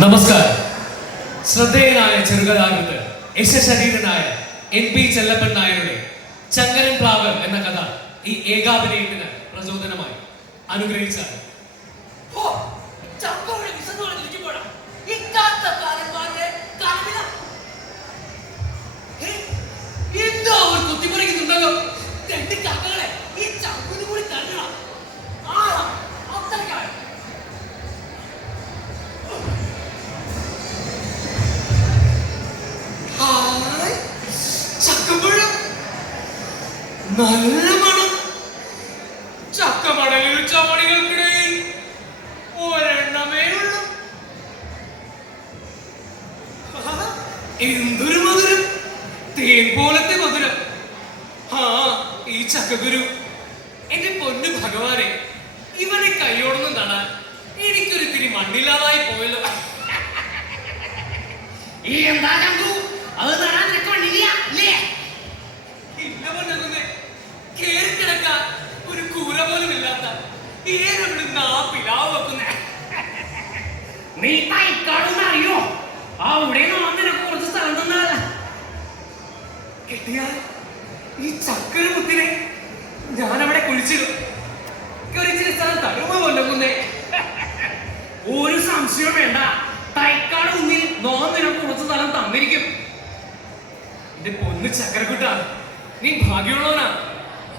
നമസ്കാരം. ശ്രദ്ധേയനായ ചെറുകഥാകൃത്ത് യശശരീരനായ എൻ പി ചെല്ലപ്പൻ നായരുടെ ചങ്കരൻ പ്ലാവ് എന്ന കഥ ഈ ഏകാഭിനയത്തിന് പ്രചോദനമായി. അനുഗ്രഹിച്ചാണ് ഹോ, നല്ല മണം. ചക്കമടലിൽ ചവണികൾക്കിടയിൽ ഒരെണ്ണമേ ഉള്ളൂ. എന്തൊരു മധുരം. തേൻ പോലത്തെ മധുരം. ആ ഈ ചക്കഗുരു എന്റെ പൊന്നു ഭഗവാനെ ഇവനെ കൈയോടൊന്നും തടാൻ എനിക്കൊരു ഇത്തിരി മണ്ണില്ലാതായി പോയല്ലോ. ഈ എന്താ കണ്ടു അത് നടാൻ നിനക്ക് മണ്ണില്ല അല്ലേ ഇല്ല പൊന്നേ കേറി കിടക്കാൻ ഒരു കൂര പോലും ഇല്ലാത്ത ഏതെവിടുന്ന് ആ നീ തൈക്കാടുന്ന് അറിയോ? അവിടെ നിനക്ക് കുറച്ച് സ്ഥലം തന്നാല. കിട്ടിയാൽ ഈ ചക്കര മുത്തിനെ ഞാനവിടെ കുഴിച്ചിടും. ഇച്ചിരി സ്ഥലം തരുമ കൊല്ലുന്നേ ഒരു സംശയവും വേണ്ട. തൈക്കാട് മുന്നിൽ നോൻ കുറച്ച് സ്ഥലം തന്നിരിക്കും. എന്റെ പൊന്ന് ചക്കരക്കുട്ടാണ് നീ ഭാഗ്യമുള്ളവനാ.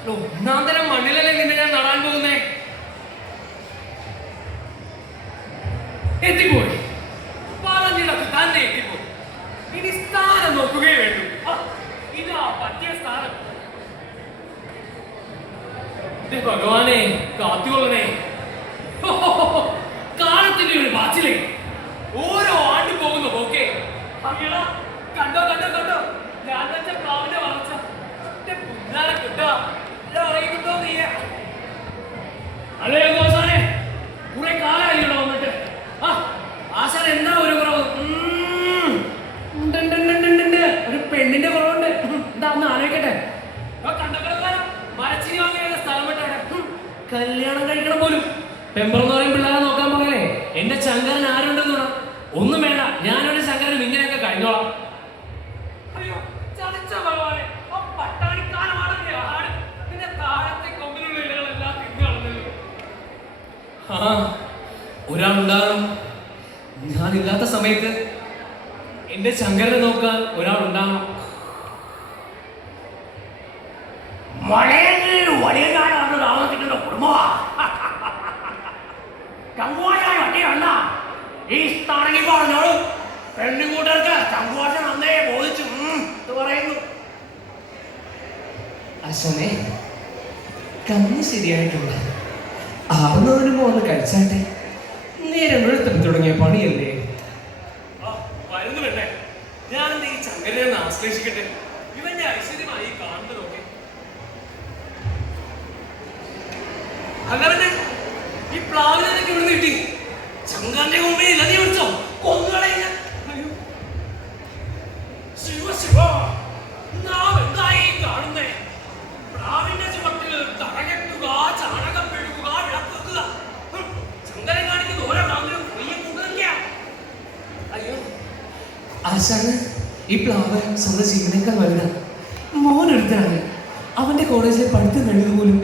ഒന്നാം തരം മണ്ണിലല്ലേ നിന്നെ ഞാൻ നടാൻ പോകുന്നേ? എത്തിപ്പോയി. പറഞ്ഞിടത്ത് തന്നെ എത്തിപ്പോയി. ഇനി സ്ഥാനം നോക്കുകയേ വേണ്ടു. ഇതാ പറ്റിയ സ്ഥാനം. ഭഗവാനെ കാത്തുകൊള്ളണേ. കാലത്തിന്റെ ഒരു വാച്ചിലേ. ഓരോ ആണ്ട് പോകുന്നു ഓക്കെ കണ്ടോ കണ്ടോ കണ്ടോ ഞാൻ വെച്ച പ്ലാവിന്റെ വളർച്ച എന്റെ പുന്നാരെ കിട്ടാ ഇത് അറിയുന്നുണ്ടോ നീ അല്ലേ ഗോസാനെ കുറെ കാലമായി ഇവിടെ വന്നിട്ട് ആ ആശാൻ എന്താ ഒരു കുറവ് ഉം. ഉണ്ട്, ഉണ്ട്, ഉണ്ട്, ഉണ്ട്, ഉണ്ട്, ഉണ്ട്. ഒരു പെണ്ണിന്റെ കുറവുണ്ട് ഉം. ഇതാ ഒന്ന് ആലോചിക്കട്ടെ ആ കണ്ടക്കടക്കാരൻ മരച്ചിരി വാങ്ങിയ സ്ഥലം വിട്ടാണ് ഉം. കല്യാണം പോലും. പെമ്പർ എന്ന് പറയും പിള്ളേരെ നോക്കാൻ പോകലേ എന്റെ ശങ്കരൻ ആരുണ്ടെന്ന് ഒന്നും വേണ്ട. ഞാനൊരു ശങ്കരൻ ഇങ്ങനെയൊക്കെ കഴിഞ്ഞോളാം. ഒരാളുണ്ടാകും ഞാനില്ലാത്ത സമയത്ത് എന്റെ ശങ്കരനെ നോക്കാൻ ഒരാളുണ്ടാകണം. മഴയിൽ വലിയ കാലാണ് താമസിക്കുന്ന കുടുംബമാ ചങ്കുവാശാൻ ഒറ്റയല്ല ഈ സ്ഥാനത്തിൽ പറഞ്ഞോളൂ. പെണ്ണുകൂട്ടർക്ക് ചങ്കുവാശ നന്നേ ബോധിച്ചു. എന്ന് പറയുന്നു. അശ്വനെ കണ്ണ് ശരിയായിട്ടുണ്ട് ആവുന്നതിന് പോകുന്ന കഴിച്ചാട്ടെ. നേരം വെളുത്തും തുടങ്ങിയ പണിയല്ലേ? വരുന്നു വേണ്ടേ ഞാൻ ഈ ചങ്കരനെ ഒന്ന് ആശ്ലേഷിക്കട്ടെ? ഇവന്റെ ഐശ്വര്യമായി കാണുന്നത് നോക്കി. അല്ല ഈ പ്ലാവിനൊക്കെ ഇവിടെ കിട്ടി. ചങ്കറിന്റെ മുമ്പിൽ ഇല്ല നീ കൊന്നുകളയില്ല അയ്യോ. ശിവ ശിവ. നാം എന്തായി കാണുന്നേ. പ്രാവിന്റെ ചുവട്ടിൽ തറകെട്ടുക ചാണകം പിഴുകുക വിളക്കുക ചങ്കരൻ കാണിക്കുന്ന അയ്യോ. ആശാന് ഈ പ്ലാവ് സ്വന്തം ജീവനേക്കാൾ വലുതാണ് മോനൊരുത്തനാണ്. അവന്റെ കോളേജിൽ പഠിത്തം കഴിഞ്ഞത് പോലും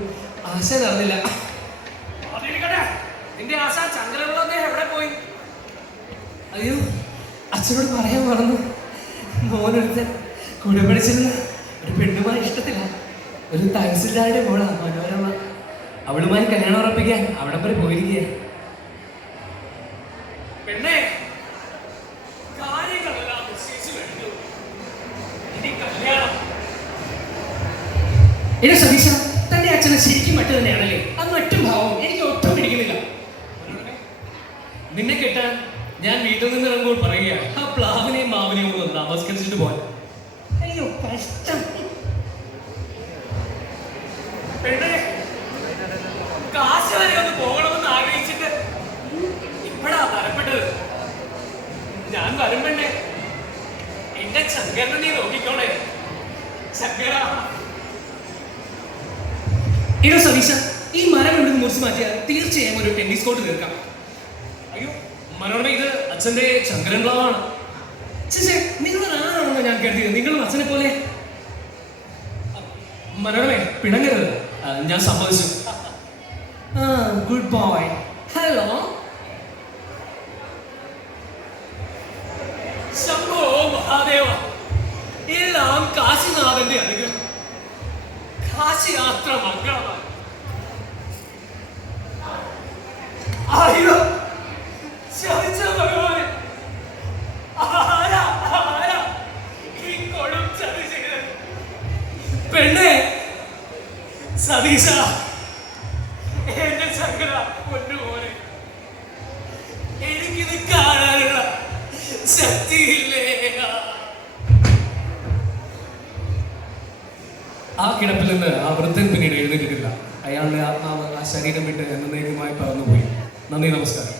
ആശാൻ അറിഞ്ഞില്ല. നിന്റെ ആശ അദ്ദേഹം എവിടെ പോയി? അയ്യോ അച്ഛനോട് പറയാൻ മറന്നു. മോനൊരുത്തൻ കൂടെ പഠിച്ചിരുന്ന ഒരു പെണ്ണുമായി ഇഷ്ടത്തില്ല. ഒരു തഹസിൽദാരുടെ മോളാ മനോരമ. അവളുമായി കല്യാണം ഉറപ്പിക്കാൻ അവിടെ വരെ പോയിരിക്കുക പെണ്ണേ കാര്യങ്ങളെല്ലാം ഇനി സതീശ തന്റെ അച്ഛനെ ശരിക്കും മറ്റു തന്നെയാണല്ലേ? അത് മറ്റും ഭാവം. എനിക്ക് നിന്നെ കെട്ടാൻ ഞാൻ വീട്ടിൽ നിന്ന് ഇറങ്ങുമ്പോൾ പറയുകയാണ് ആ പ്ലാവിനെയും മാവിനെയും ഒന്ന് നമസ്കരിച്ചിട്ട് പോകാൻ അയ്യോ കഷ്ടം കാശ് വരെ ഒന്ന് പോകണമെന്ന് ആഗ്രഹിച്ചിട്ട് ഇപ്പഴാ തരപ്പെട്ടത്. ഞാൻ വരുമ്പണ്ടേ എന്റെ ശങ്കരനെ നീ നോക്കിക്കോളെ ശങ്കര. എടോ സതീശ ഈ മരം ഇവിടെ മുറിച്ച് മാറ്റിയാൽ തീർച്ചയായും ഒരു ടെന്നീസ് കോർട്ട് തീർക്കാം. മനോരമ ഇത് അച്ഛന്റെ ചങ്കരൻകളാണ് ചേച്ചേ നിങ്ങൾ ആരാണെന്ന് ഞാൻ കരുതിയത്? നിങ്ങളും അച്ഛനെ പോലെ? മനോരമേ പിണങ്ങരുത്. ഞാൻ സമ്മതിച്ചു. ഗുഡ് ബോയ് ഹലോ എല്ലാം കാശിനാഥന്റെ അനുഗ്രഹം. കാശി യാത്ര സതീശ. എന്റെ ചങ്കര കൊണ്ടുപോലെ എനിക്കിത് കാണാനുള്ള ശക്തിയില്ലേ? ആ കിടപ്പിൽ നിന്ന് ആ വൃദ്ധൻ പിന്നീട് എഴുന്നേറ്റിട്ടില്ല. അയാളുടെ ആത്മാവ് ആ ശരീരം വിട്ട് എന്നേക്കുമായി പറന്നുപോയി. നന്ദി നമസ്കാരം.